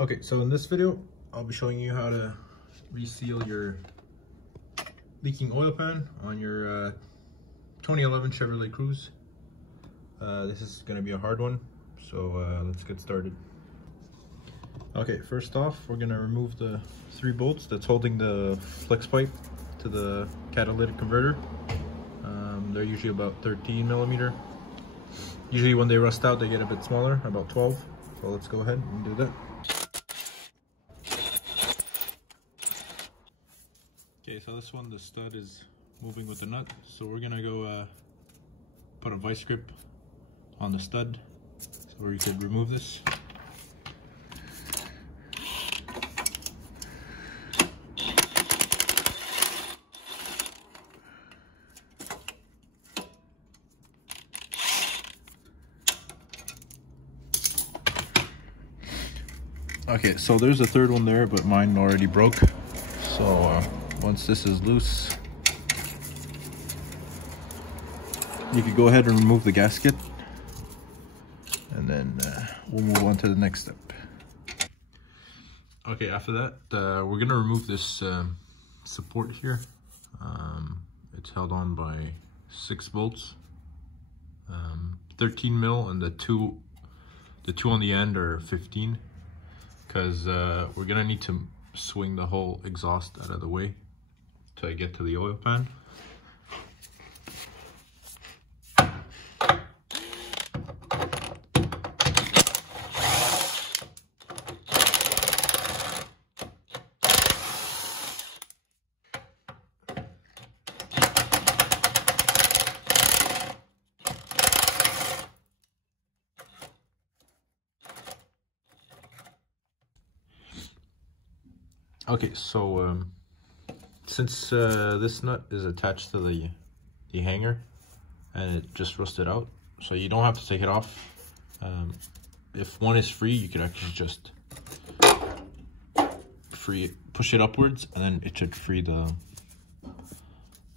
Okay, so in this video, I'll be showing you how to reseal your leaking oil pan on your 2011 Chevrolet Cruze. This is going to be a hard one, so let's get started. Okay, first off, we're going to remove the 3 bolts that's holding the flex pipe to the catalytic converter. They're usually about 13 millimeter. Usually when they rust out, they get a bit smaller, about 12. So let's go ahead and do that. Okay, so this one, the stud is moving with the nut. So we're gonna go put a vice grip on the stud so we could remove this. Okay, so there's a third one there, but mine already broke. So once this is loose, you could go ahead and remove the gasket, and then we'll move on to the next step. Okay, after that, we're gonna remove this support here. It's held on by 6 bolts, 13 mil, and the two on the end are 15. Because we're gonna need to swing the whole exhaust out of the way to get to the oil pan. Okay, so since this nut is attached to the hanger and it just rusted out, so you don't have to take it off. If one is free, you could actually just push it upwards, and then it should free the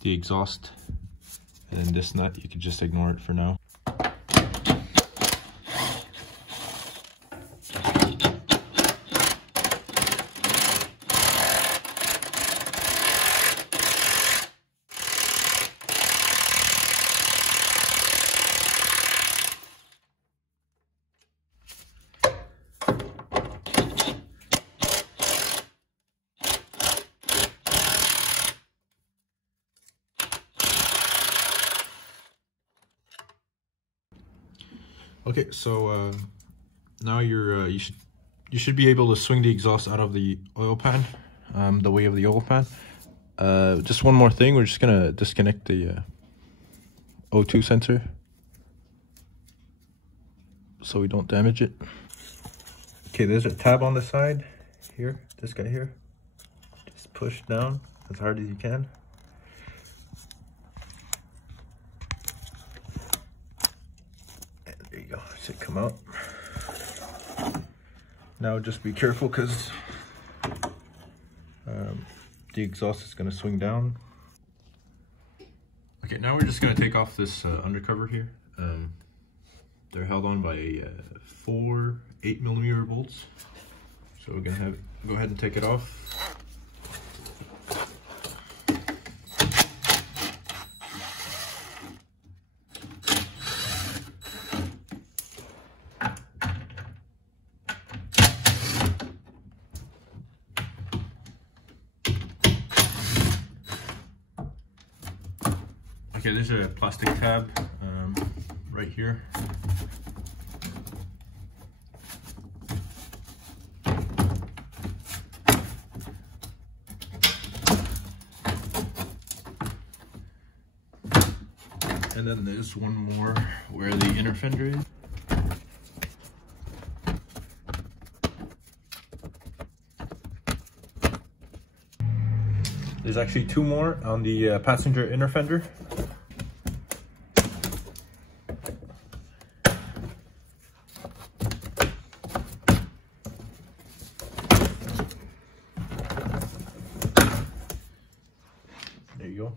exhaust. And then this nut, you could just ignore it for now. Okay, so now you should be able to swing the exhaust out of the oil pan, the way of the oil pan. Just one more thing, we're just gonna disconnect the O2 sensor so we don't damage it. Okay, there's a tab on the side here, this guy here. Just push down as hard as you can. There you go, it should come out. Now just be careful, because the exhaust is going to swing down. Okay, now we're just going to take off this undercover here. They're held on by 4 8mm bolts. So we're going to go ahead and take it off. Okay, there's a plastic tab right here. And then there's one more where the inner fender is. There's actually 2 more on the passenger inner fender. There you go.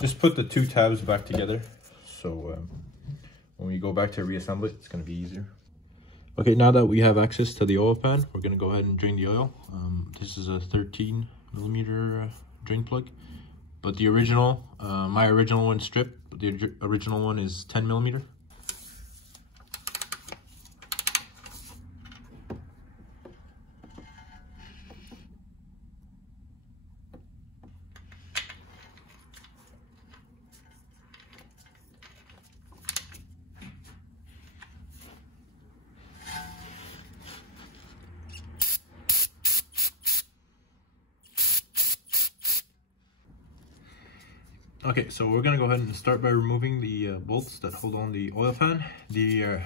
Just put the 2 tabs back together, so when we go back to reassemble it, it's going to be easier. Okay, now that we have access to the oil pan, we're gonna go ahead and drain the oil. This is a 13 millimeter drain plug, but the original, my original one stripped, the original one is 10 millimeter. Okay, so we're gonna go ahead and start by removing the bolts that hold on the oil pan. They're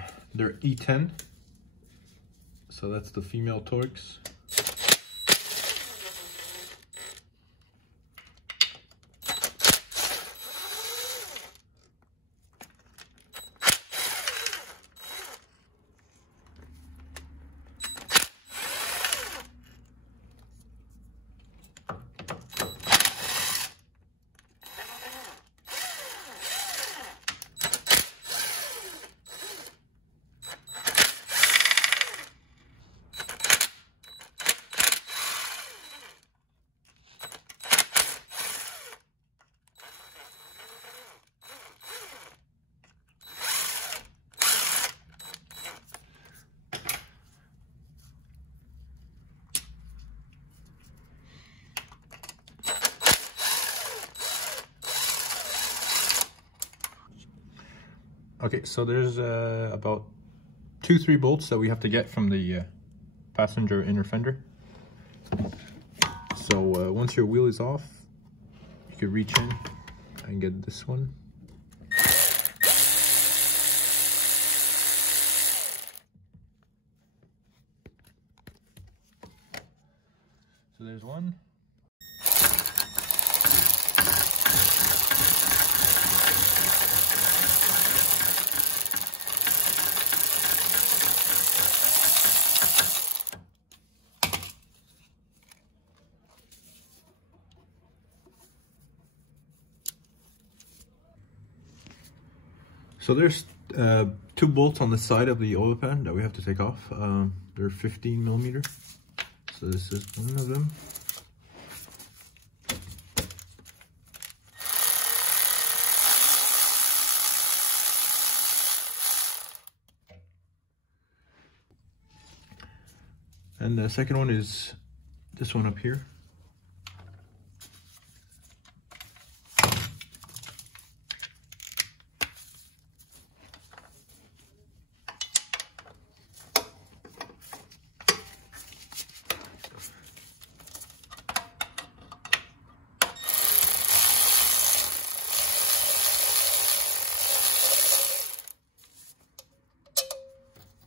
E10, so that's the female Torx. Okay, so there's about 2-3 bolts that we have to get from the passenger inner fender. So once your wheel is off, you can reach in and get this one. So there's one. So there's 2 bolts on the side of the oil pan that we have to take off. They're 15 millimeter. So this is one of them. And the second one is this one up here.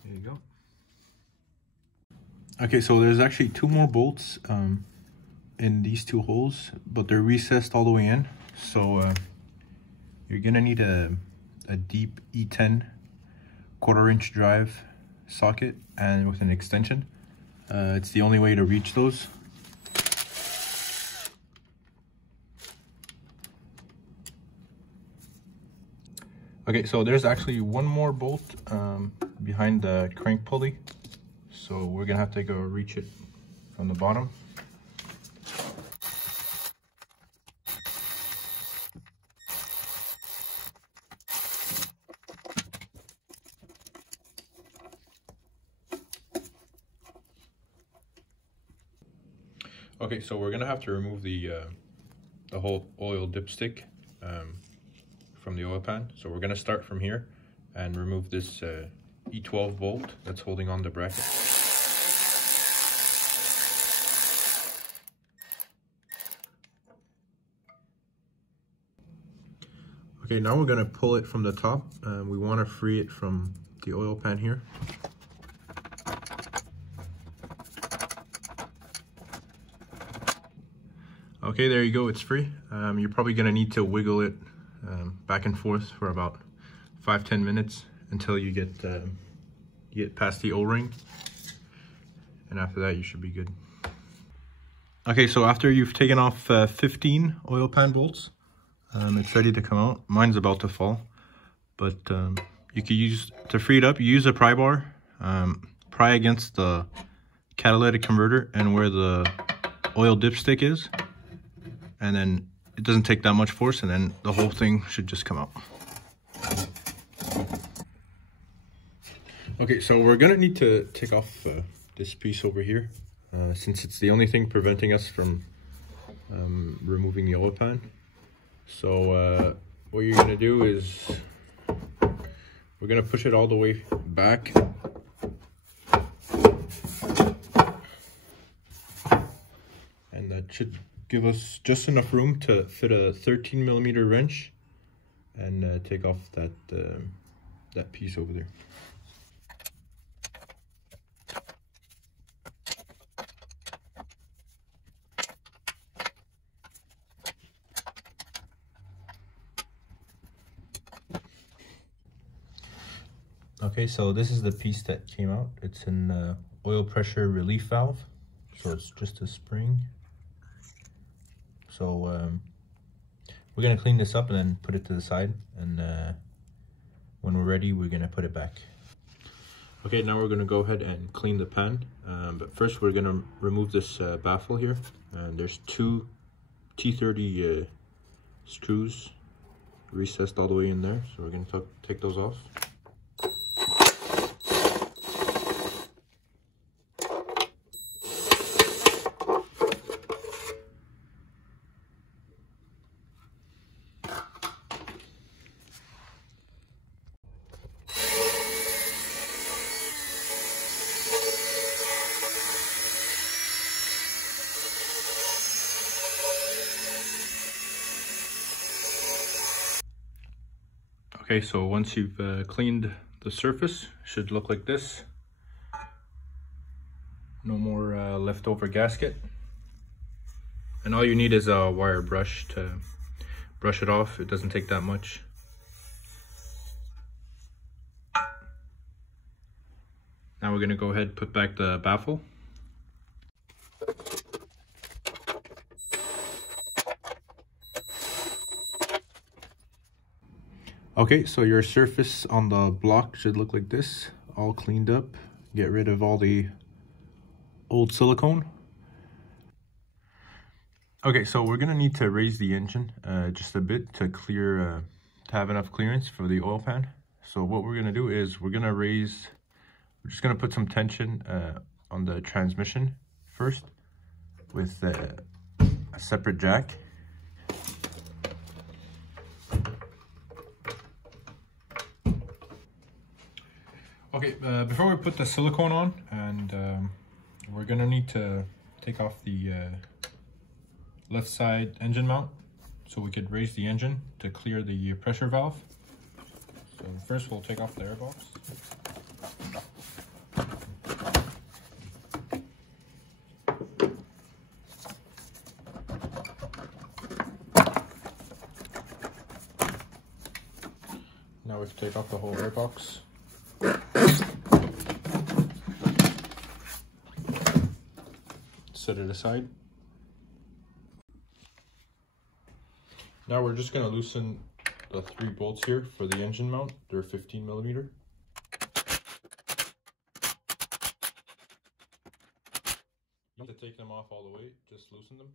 There you go. Okay, so there's actually 2 more bolts in these 2 holes, but they're recessed all the way in. So you're gonna need a deep E10 1/4-inch drive socket and with an extension. It's the only way to reach those. Okay, so there's actually 1 more bolt behind the crank pulley. So we're gonna have to go reach it from the bottom. Okay, so we're gonna have to remove the whole oil dipstick from the oil pan. So we're gonna start from here and remove this E12 bolt that's holding on the bracket. Okay, now we're gonna pull it from the top. We wanna free it from the oil pan here. Okay, there you go, it's free. You're probably gonna need to wiggle it back and forth for about 5-10 minutes until you get past the O-ring. And after that, you should be good. Okay, so after you've taken off 15 oil pan bolts, it's ready to come out. Mine's about to fall, but you can use, to free it up, you use a pry bar. pry against the catalytic converter and where the oil dipstick is, and then it doesn't take that much force, and then the whole thing should just come out. Okay, so we're gonna need to take off this piece over here, since it's the only thing preventing us from removing the oil pan. So what you're gonna do is we're gonna push it all the way back, and that should give us just enough room to fit a 13mm wrench and take off that that piece over there. Okay, so this is the piece that came out. It's an oil pressure relief valve. So it's just a spring. So we're gonna clean this up and then put it to the side. And when we're ready, we're gonna put it back. Okay, now we're gonna go ahead and clean the pan. But first we're gonna remove this baffle here. And there's two T30 screws recessed all the way in there. So we're gonna take those off. Okay, so once you've cleaned the surface, it should look like this. No more leftover gasket. And all you need is a wire brush to brush it off. It doesn't take that much. Now we're gonna go ahead and put back the baffle. Okay, so your surface on the block should look like this, all cleaned up. Get rid of all the old silicone. Okay, so we're gonna need to raise the engine just a bit to clear, to have enough clearance for the oil pan. So what we're gonna do is we're just gonna put some tension on the transmission first with a separate jack. Okay, before we put the silicone on, and we're gonna need to take off the left side engine mount so we could raise the engine to clear the pressure valve. So first we'll take off the air box. Now we have to take off the whole air box. Set it aside. Now we're just going to loosen the 3 bolts here for the engine mount. They're 15mm. You don't have to take them off all the way, just loosen them.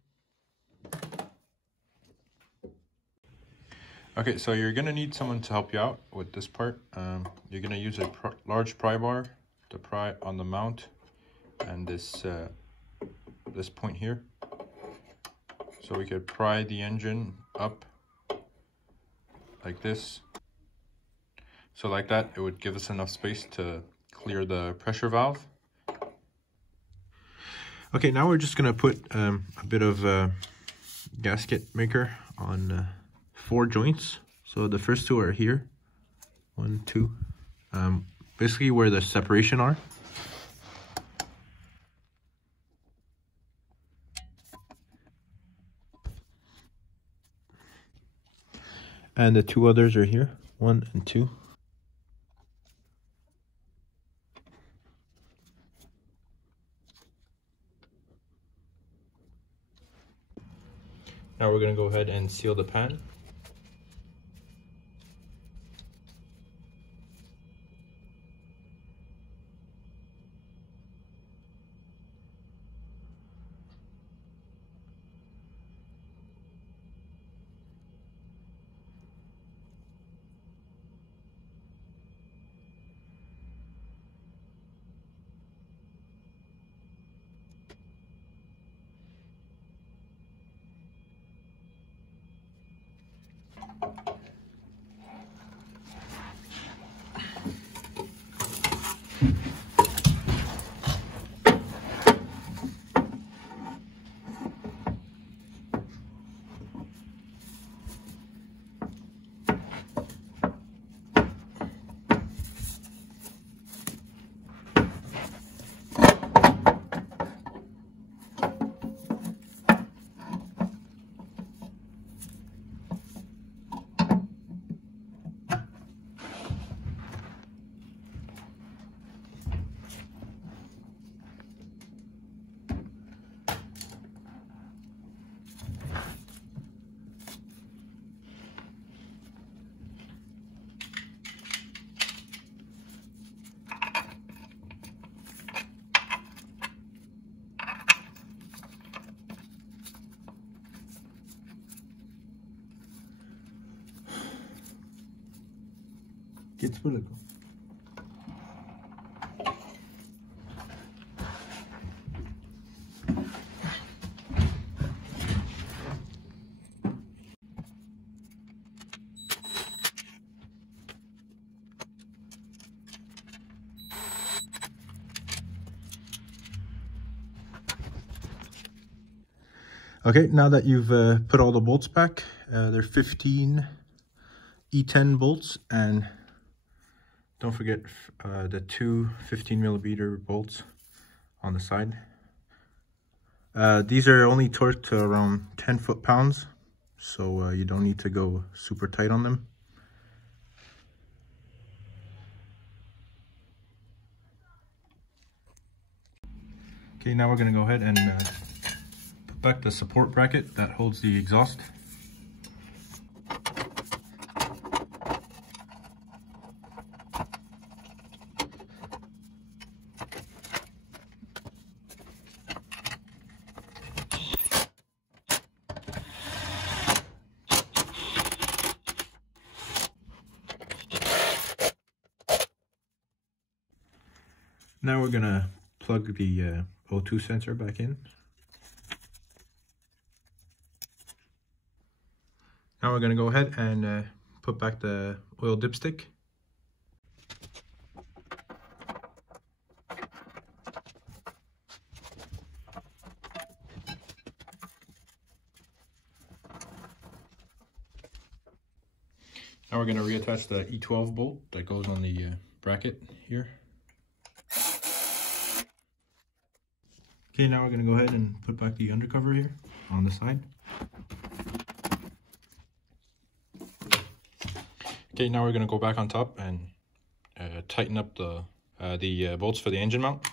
Okay, so you're going to need someone to help you out with this part. You're going to use a large pry bar to pry on the mount and this point here. So we could pry the engine up like this. So like that, it would give us enough space to clear the pressure valve. Okay, now we're just going to put a bit of gasket maker on 4 joints. So the first 2 are here, 1, 2, basically where the separation are. And the 2 others are here, 1 and 2. Now we're going to go ahead and seal the pan. Geht's billiger. Okay, now that you've put all the bolts back, they're 15 E10 bolts, and don't forget the two 15mm bolts on the side. These are only torqued to around 10 foot-pounds, so you don't need to go super tight on them. Okay, now we're going to go ahead and put back the support bracket that holds the exhaust. Now we're gonna plug the O2 sensor back in. Now we're gonna go ahead and put back the oil dipstick. Now we're gonna reattach the E12 bolt that goes on the bracket here. Okay, now we're going to go ahead and put back the undercover here on the side. Okay, now we're going to go back on top and tighten up the bolts for the engine mount.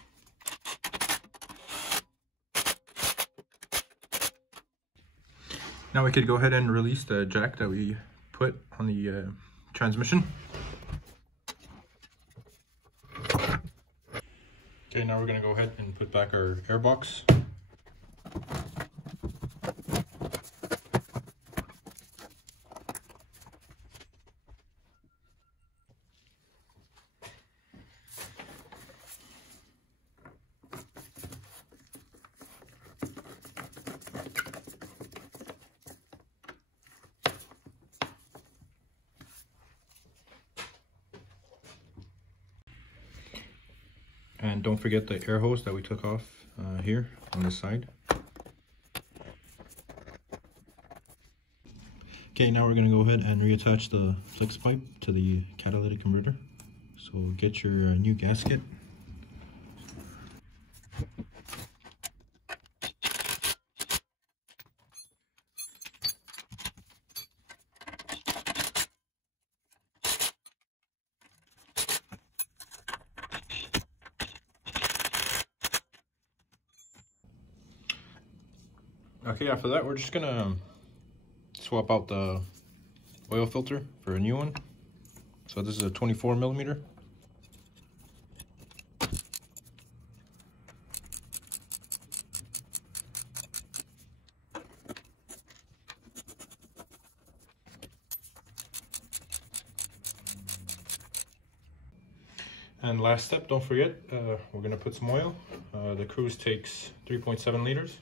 Now we could go ahead and release the jack that we put on the transmission. Okay, now we're going to go ahead and put back our airbox. And don't forget the air hose that we took off here on this side. Okay, now we're going to go ahead and reattach the flex pipe to the catalytic converter. So get your new gasket. Okay, after that, we're just gonna swap out the oil filter for a new one. So this is a 24mm. And last step, don't forget, we're gonna put some oil. The Cruze takes 3.7 liters.